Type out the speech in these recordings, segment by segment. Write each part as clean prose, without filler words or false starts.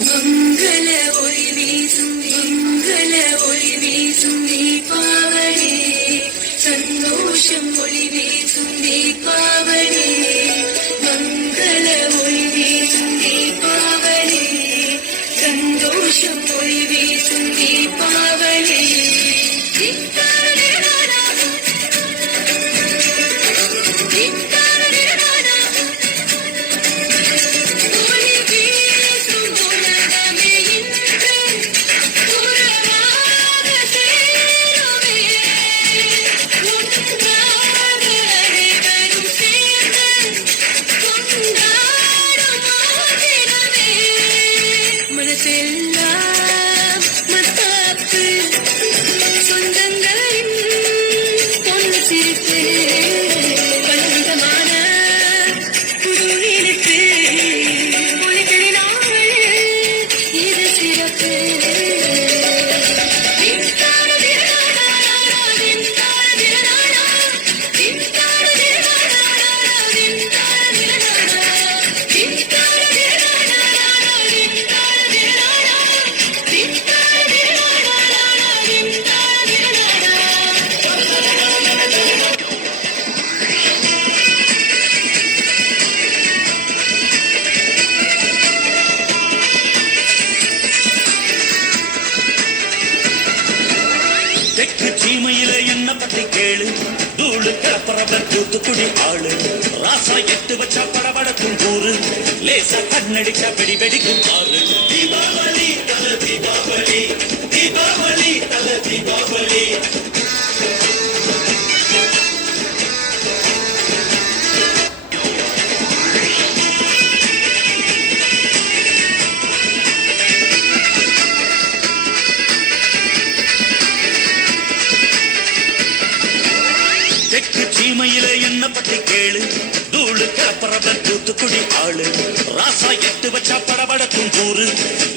மங்கள ஒளி வீசும் மங்கள ஒளி வீசும் தீபாவளி சந்தோஷம் ஒளி வீசும் தீபாவளி மங்கள ஒளி வீசும் தீபாவளி சந்தோஷம் ஒளி வீசும் தீபாவளி சீமையில என்ன பத்தி கேளு தூளு கிளப்புறவர் தூத்துக்குடி ஆளு ராசா எட்டு வச்சா படபடக்கும் கூறு லேசா கண்ணடிச்சா வெடி வெடிக்கும் பாரு தீபாவளி தல தீபாவளி தீபாவளி தல தீபாவளி சீமையில என்ன பத்தி கேளு தூளு கிளப்புறவர் தூத்துக்குடி ஆளு ராசா எட்டு வச்சா படபடக்கும் கூறு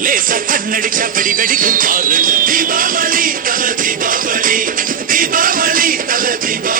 லேசா கண்ணடிச்சா வெடி வெடிக்கும் பாரு தீபாவளி தல தீபாவளி தீபாவளி தல தீபாவளி